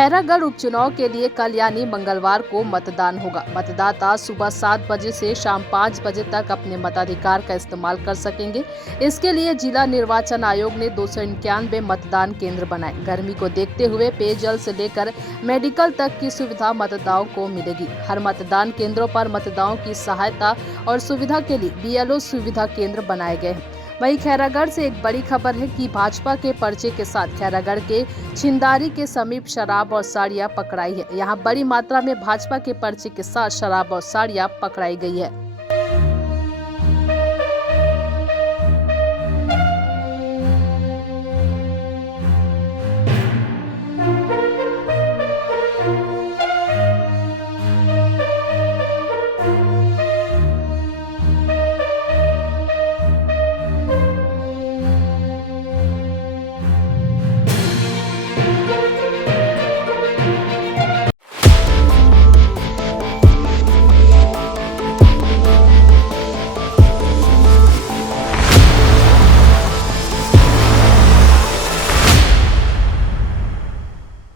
खैरागढ़ उपचुनाव के लिए कल यानी मंगलवार को मतदान होगा। मतदाता सुबह 7 बजे से शाम 5 बजे तक अपने मताधिकार का इस्तेमाल कर सकेंगे। इसके लिए जिला निर्वाचन आयोग ने 291 मतदान केंद्र बनाए। गर्मी को देखते हुए पेयजल से लेकर मेडिकल तक की सुविधा मतदाताओं को मिलेगी। हर मतदान केंद्रों पर मतदाताओं की सहायता और सुविधा के लिए BLO सुविधा केंद्र बनाए गए हैं। वहीं खैरागढ़ से एक बड़ी खबर है कि भाजपा के पर्चे के साथ खैरागढ़ के छिंदारी के समीप शराब और साड़ियां पकड़ाई है। यहां बड़ी मात्रा में भाजपा के पर्चे के साथ शराब और साड़ियां पकड़ाई गई है।